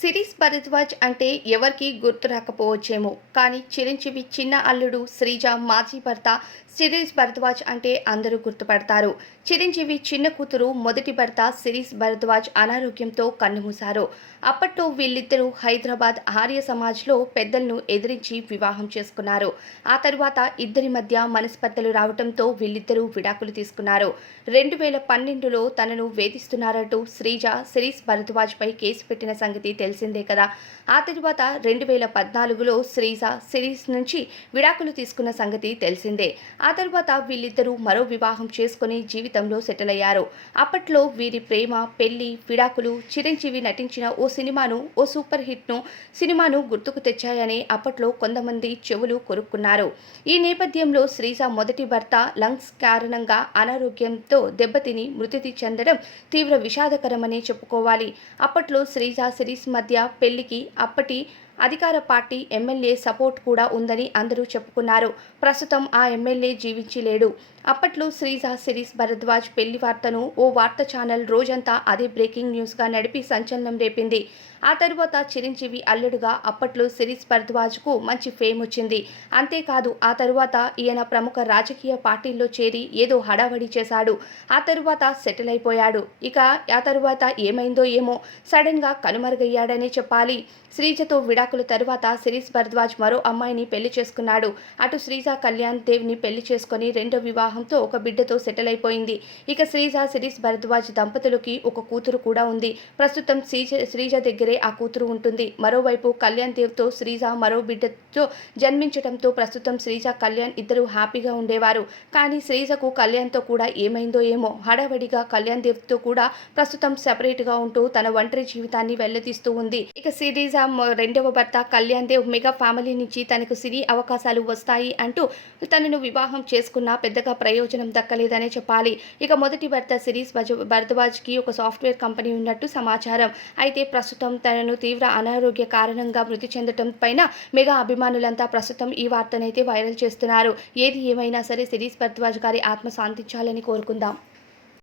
Series Bharadwaj అంటే ఎవరికి గుర్తు రాకపోవచ్చేమో, కానీ చిరంజీవి చిన్న అల్లుడు శ్రీజ మాజీ భర్త సిరీస్ భరద్వాజ్ అంటే అందరూ గుర్తుపడతారు. చిరంజీవి చిన్న కూతురు మొదటి భర్త సిరీస్ భరద్వాజ్ అనారోగ్యంతో కన్నుమూశారు. అప్పట్లో వీళ్ళిద్దరూ హైదరాబాద్ ఆర్య సమాజ్లో పెద్దలను ఎదిరించి వివాహం చేసుకున్నారు. ఆ తరువాత ఇద్దరి మధ్య మనస్పర్ధలు రావడంతో వీళ్ళిద్దరూ విడాకులు తీసుకున్నారు. 2012లో తనను వేధిస్తున్నారంటూ శ్రీజ సిరీస్ భరద్వాజ్పై కేసు పెట్టిన సంగతి తెలిసిందే కదా. ఆ తరువాత 2014లో శ్రీజ సిరీస్ నుంచి విడాకులు తీసుకున్న సంగతి తెలిసిందే. ఆ తరువాత వీళ్ళిద్దరూ మరో వివాహం చేసుకుని జీవితంలో సెటిల్ అయ్యారు. అప్పట్లో వీరి ప్రేమ, పెళ్లి, విడాకులు చిరంజీవి నటించిన ఓ సూపర్ హిట్ను సినిమాను గుర్తుకు తెచ్చాయని అప్పట్లో కొంతమంది చెవులు కొరుక్కున్నారు. ఈ నేపథ్యంలో శ్రీజ మొదటి భర్త లంగ్స్ కారణంగా అనారోగ్యంతో దెబ్బతిని మృతి చెందడం తీవ్ర విషాదకరమని చెప్పుకోవాలి. అప్పట్లో శ్రీజ సిరీస్ మధ్య పెళ్లికి అప్పటి అధికార పార్టీ ఎమ్మెల్యే సపోర్ట్ కూడా ఉందని అందరూ చెప్పుకున్నారు. ప్రస్తుతం ఆ ఎమ్మెల్యే జీవించి లేడు. అప్పట్లో శ్రీజ సిరీస్ భరద్వాజ్ పెళ్లి వార్తను ఓ వార్తా ఛానల్ రోజంతా అదే బ్రేకింగ్ న్యూస్గా నడిపి సంచలనం రేపింది. ఆ తరువాత చిరంజీవి అల్లుడుగా అప్పట్లో సిరీస్ భరద్వాజ్కు మంచి ఫేమ్ వచ్చింది. అంతేకాదు ఆ తరువాత ఈయన ప్రముఖ రాజకీయ పార్టీల్లో చేరి ఏదో హడావడి చేశాడు. ఆ తరువాత సెటిల్ అయిపోయాడు. ఇక ఆ తరువాత ఏమైందో ఏమో సడన్గా కనుమరుగయ్యాడనే చెప్పాలి. శ్రీజతో విడాకుల తరువాత సిరీస్ భరద్వాజ్ మరో అమ్మాయిని పెళ్లి చేసుకున్నాడు. అటు శ్రీజ కళ్యాణ్ దేవ్ని పెళ్లి చేసుకుని రెండో వివాహంతో ఒక బిడ్డతో సెటిల్ అయిపోయింది. ఇక శ్రీజ సిరీస్ భరద్వాజ్ దంపతులకి ఒక కూతురు కూడా ఉంది. ప్రస్తుతం శ్రీజ దగ్గరే ఆ కూతురు ఉంటుంది. మరోవైపు కళ్యాణ్ దేవ్తో శ్రీజ మరో బిడ్డతో జన్మించడంతో ప్రస్తుతం శ్రీజ కళ్యాణ్ ఇద్దరు హ్యాపీగా ఉండేవారు. కానీ శ్రీజకు కళ్యాణ్తో కూడా ఏమైందో ఏమో హడావడిగా కళ్యాణ్ దేవ్తో కూడా ప్రస్తుతం సెపరేట్గా ఉంటూ తన ఒంటరి జీవితాన్ని వెల్లదీస్తూ ఉంది. ఇక శ్రీజ రెండవ భర్త కళ్యాణ్ దేవ్ మెగా ఫ్యామిలీ నుంచి తనకు సినీ అవకాశాలు వస్తాయి అంటూ తనను వివాహం చేసుకున్నా పెద్దగా ప్రయోజనం దక్కలేదనే చెప్పాలి. ఇక మొదటి భర్త సిరీస్ భరద్వాజ్కి ఒక సాఫ్ట్వేర్ కంపెనీ ఉన్నట్టు సమాచారం. అయితే ప్రస్తుతం తనను తీవ్ర అనారోగ్య కారణంగా మృతి చెందడం పైన మెగా అభిమానులంతా ప్రస్తుతం ఈ వార్తనైతే వైరల్ చేస్తున్నారు. ఏది ఏమైనా సరే సిరీస్ భరద్వాజ్ గారి ఆత్మ శాంతించాలని కోరుకుందాం.